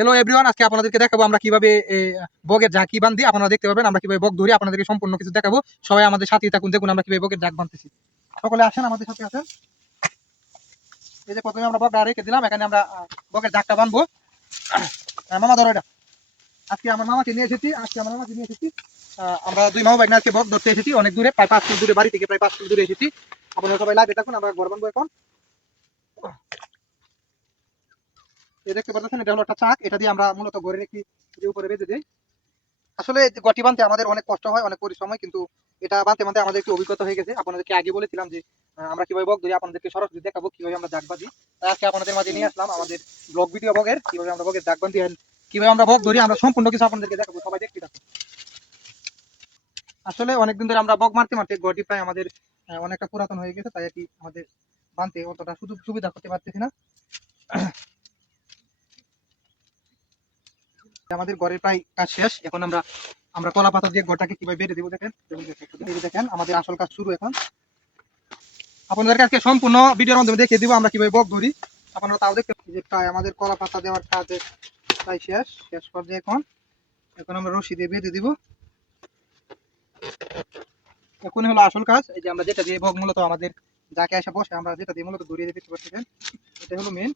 Hello everyone, আজকে আপনাদেরকে দেখাবো আমরা কিভাবে বগের ঝাঁকি বান্ধি। আপনারা দেখতে পাবেন আমরা কিভাবে বক ধরি, আপনাদেরকে সম্পূর্ণ কিছু দেখাবো। সবাই আমাদের সাথেই থাকুন, দেখুন আমরা কিভাবে বগের ঝাঁক বাঁধতেছি। সকলে আসেন, আমাদের সাথে আসেন। এই যে প্রথমে আমরা বকটা রেখে দিলাম, এখানে আমরা বগের ঝাঁকটা বাঁধবো। মামা ধরো এটা। আজকে আমার মামাকে নিয়ে এসেছি, আমরা দুই মামা ভাই আজকে বক ধরতে এসেছি অনেক দূরে, প্রায় 5 কিলো দূরে, বাড়ি থেকে প্রায় 5 কিলো দূরে এসেছি। আপনারা সবাই লাগে থাকুন, আমরা ঘর বানবো এখন। এই দেখতে পাচ্ছেন, এটা হলো একটা চাক, এটা দিয়ে আমরা মূলত ঘরে রেখে উপরে বেঁধে দিই। আসলে গটি বানতে আমাদের অনেক কষ্ট হয়, অনেক পরিশ্রম হয়, কিন্তু এটা বানতে বানতে আমাদের একটু অভিজ্ঞতা হয়ে গেছে। আপনাদেরকে আগে বলেছিলাম যে আমরা কিভাবে বক ধরি, আপনাদেরকে সরাসরি দেখাবো কিভাবে আমরা দাগ বাঁধি। তাই আজকে আপনাদের মাঝে নিয়ে আসলাম আমাদের ব্লগ ভিডিও বগের, কিভাবে আমরা বগের দাগ বাঁধি, কিভাবে আমরা বক ধরি, আমরা সম্পূর্ণ কিছু আপনাদেরকে দেখাবো। সবাই দেখতে থাকুন। আসলে অনেকদিন ধরে আমরা বক মারতে মারতে গটি প্রায় আমাদের অনেকটা পুরাতন হয়ে গেছে, তাই আর কি আমাদের বানতে অতটা সুযোগ সুবিধা করতে পারতেছি না। আমাদের ঘরের প্রায় কাজ শেষ, এখন আমরা কলা পাতা দিয়ে ঘরটাকে কিভাবে বেঁধে দিব দেখেন। দেখেন আমাদের আসল কাজ শুরু এখন। আপনাদেরকে আজকে সম্পূর্ণ ভিডিওর মাধ্যমে দেখিয়ে দিব আমরা কিভাবে বক ধরি। আপনারা তাও দেখতে যে প্রায় আমাদের কলা পাতা দেওয়ার কাজ প্রায় শেষ পর্যায়ে। এখন আমরা রশি দিয়ে বেঁধে দিব। এখন হলো আসল কাজ, এই যে আমরা যেটা দিয়ে বক মূলত আমাদের যাকে এসে বসে, আমরা যেটা দিয়ে মূলত ধরিয়ে দিতে পারতেছেন, এটা হলো মেন,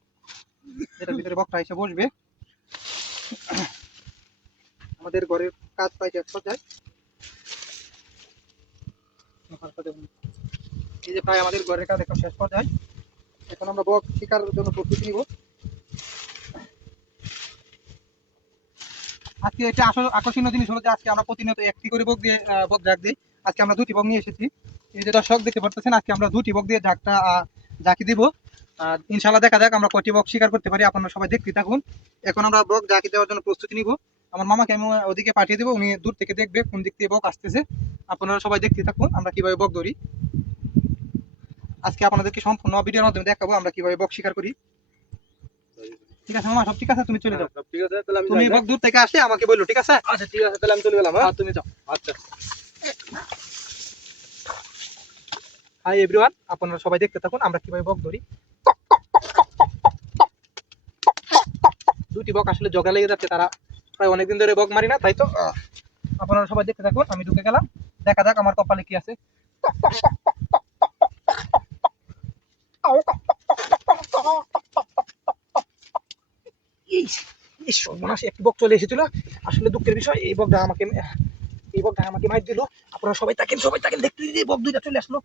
যেটার ভিতরে বকটা এসে বসবে। আমাদের ঘরের কাজ প্রায় শেষ পর্যায়ে। এই যে প্রায় আমাদের ঘরের কাজ এখন শেষ পর্যায়ে। এখন আমরা বক শিকারের জন্য প্রস্তুতি নিব। আজকে এটা আসল আকর্ষণীয় জিনিস হলো যে আজকে আমরা প্রতিনিয়ত একটি করে বক ঝাঁক দিই। আজকে আমরা 2টি বক নিয়ে এসেছি। এই যে দর্শক দেখতে পারতেছেন, আজকে আমরা 2টি বক দিয়ে ঝাঁকি দিব। ইনশাআল্লাহ দেখা যাক আমরা কয়টি বক শিকার করতে পারি। আপনারা সবাই দেখতে থাকুন। এখন আমরা বক ঝাঁকি দেওয়ার জন্য প্রস্তুতি নিব। আমার মামাকে আমি ওদিকে পাঠিয়ে দেবো, উনি দূর থেকে দেখবে কোন দিক থেকে বক আসতেছে। আপনারা সবাই দেখতে থাকুন আমরা কিভাবে বক ধরি। আজকে আপনাদেরকে সম্পূর্ণ ভিডিওর মাধ্যমে দেখাবো আমরা কিভাবে বক শিকার করি। ঠিক আছে মামা, সব ঠিক আছে, তুমি চলে যাও। ঠিক আছে, তাহলে আমি তুমি বক দূর থেকে আসলে আমাকে বললো, ঠিক আছে? আচ্ছা ঠিক আছে, তাহলে আমি চলে গেলাম। হ্যাঁ তুমি যাও। আচ্ছা। হাই এভরিওয়ান, আপনারা সবাই দেখতে থাকুন আমরা কিভাবে বক ধরি। 2টি বক আসলে জগা লেগে যাচ্ছে, তারা প্রায় অনেকদিন ধরে বক মারি না, তাই তো আপনারা সবাই দেখতে থাকুন। আমি ঢুকে গেলাম, দেখা যাক আমার কপালে কি আছে। সর্বনাশ, একটি বক চলে এসেছিল। আসলে দুঃখের বিষয়, এই বকটা আমাকে মাইর দিল। আপনারা সবাই তাকেন দেখতে দিতে, বক 2টা চলে আসলো।